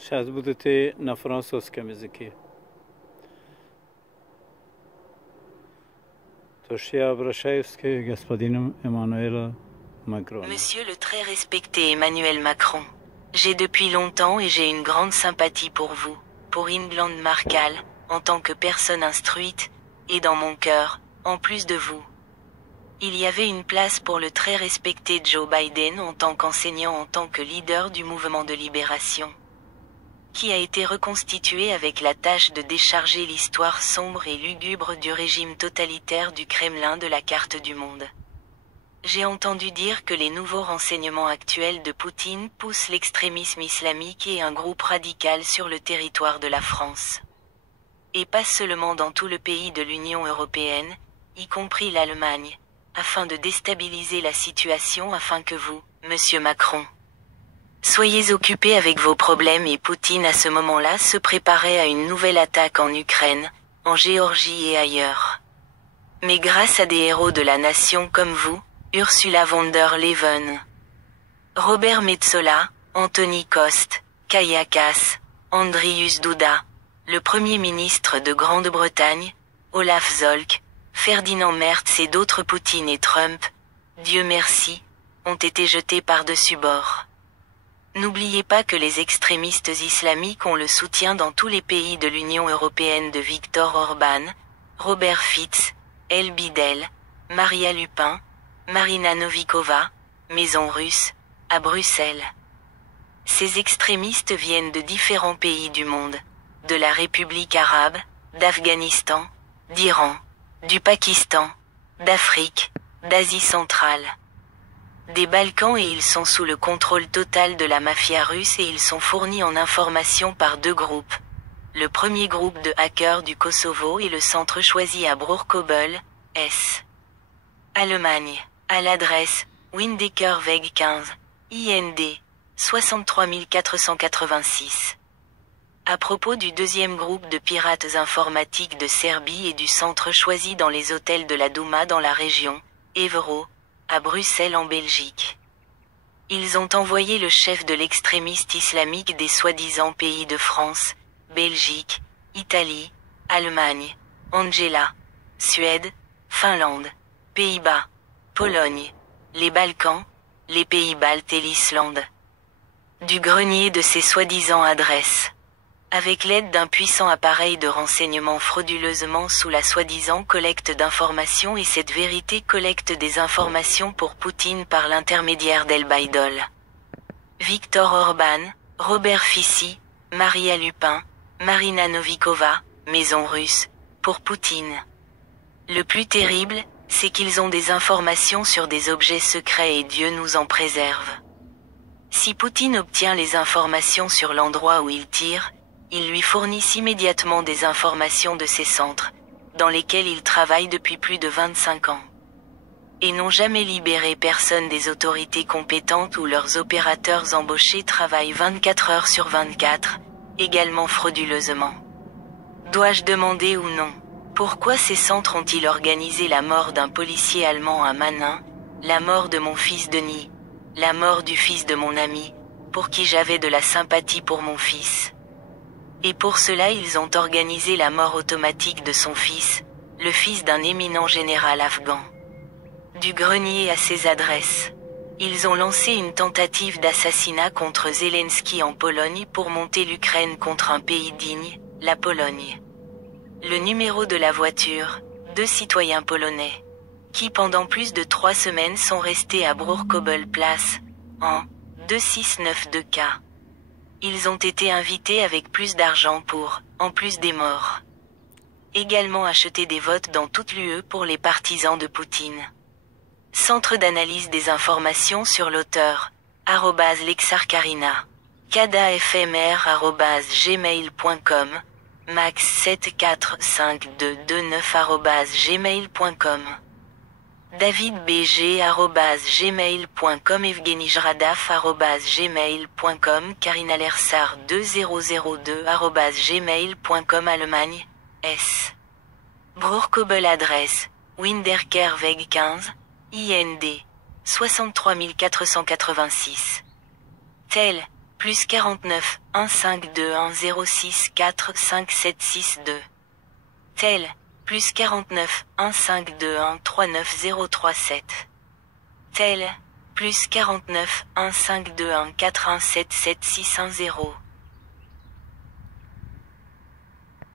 Сейчас будете на французском языке. То есть я обращаюсь к господину Эммануэлу Макрону. Monsieur le très respecté Emmanuel Macron, j'ai depuis longtemps et j'ai une grande sympathie pour vous, pour England Markle, en tant que personne instruite, et dans mon cœur, en plus de vous. Il y avait une place pour le très respecté Joe Biden en tant qu'enseignant, en tant que leader du mouvement de libération, qui a été reconstitué avec la tâche de décharger l'histoire sombre et lugubre du régime totalitaire du Kremlin de la carte du monde. J'ai entendu dire que les nouveaux renseignements actuels de Poutine poussent l'extrémisme islamique et un groupe radical sur le territoire de la France. Et pas seulement dans tout le pays de l'Union européenne, y compris l'Allemagne, afin de déstabiliser la situation afin que vous, Monsieur Macron, soyez occupé avec vos problèmes et Poutine à ce moment-là se préparait à une nouvelle attaque en Ukraine, en Géorgie et ailleurs. Mais grâce à des héros de la nation comme vous, Ursula von der Leyen, Robert Metsola, Anthony Coste, Kaja Kallas, Andrius Duda, le Premier ministre de Grande-Bretagne, Olaf Scholz, Ferdinand Merz et d'autres Poutine et Trump, Dieu merci, ont été jetés par-dessus bord. N'oubliez pas que les extrémistes islamiques ont le soutien dans tous les pays de l'Union européenne de Viktor Orban, Robert Fitz, El Bidel, Maria Lupin, Marina Novikova, Maison Russe, à Bruxelles. Ces extrémistes viennent de différents pays du monde, de la République arabe, d'Afghanistan, d'Iran, du Pakistan, d'Afrique, d'Asie centrale, des Balkans et ils sont sous le contrôle total de la mafia russe et ils sont fournis en informations par deux groupes. Le premier groupe de hackers du Kosovo et le centre choisi à Bruchkobel, S. Allemagne, à l'adresse Windecker-Weg 15, IND, 63 486. À propos du deuxième groupe de pirates informatiques de Serbie et du centre choisi dans les hôtels de la Douma dans la région, Évero, à Bruxelles en Belgique. Ils ont envoyé le chef de l'extrémiste islamique des soi-disant pays de France, Belgique, Italie, Allemagne, Angela, Suède, Finlande, Pays-Bas, Pologne, les Balkans, les pays baltes et l'Islande. Du grenier de ces soi-disant adresses. Avec l'aide d'un puissant appareil de renseignement frauduleusement sous la soi-disant collecte d'informations et cette vérité collecte des informations pour Poutine par l'intermédiaire d'El Baïdol. Viktor Orban, Robert Fico, Maria Lupin, Marina Novikova, Maison Russe, pour Poutine. Le plus terrible, c'est qu'ils ont des informations sur des objets secrets et Dieu nous en préserve. Si Poutine obtient les informations sur l'endroit où il tire, ils lui fournissent immédiatement des informations de ces centres, dans lesquels ils travaillent depuis plus de 25 ans. Et n'ont jamais libéré personne des autorités compétentes où leurs opérateurs embauchés travaillent 24 heures sur 24, également frauduleusement. Dois-je demander ou non, pourquoi ces centres ont-ils organisé la mort d'un policier allemand à Manin, la mort de mon fils Denis, la mort du fils de mon ami, pour qui j'avais de la sympathie pour mon fils. Et pour cela ils ont organisé la mort automatique de son fils, le fils d'un éminent général afghan. Du grenier à ses adresses. Ils ont lancé une tentative d'assassinat contre Zelensky en Pologne pour monter l'Ukraine contre un pays digne, la Pologne. Le numéro de la voiture, 2 citoyens polonais, qui pendant plus de 3 semaines sont restés à Bruchkobel Place, en 2692K. Ils ont été invités avec plus d'argent pour, en plus des morts, également acheter des votes dans toute l'UE pour les partisans de Poutine. Centre d'analyse des informations sur l'auteur, @lexarcarina, kadafmr@gmail.com, max745229@gmail.com. davidbg@gmail.com, evgenijradaf@gmail.com, karinalersar2002@gmail.com. Allemagne, S. Bruchkobel adresse, Windecker-Weg 15, IND, 63 486. Tel, plus 49 15210645762. Tel, plus 49 152139037. Tel, plus 49 15214177610.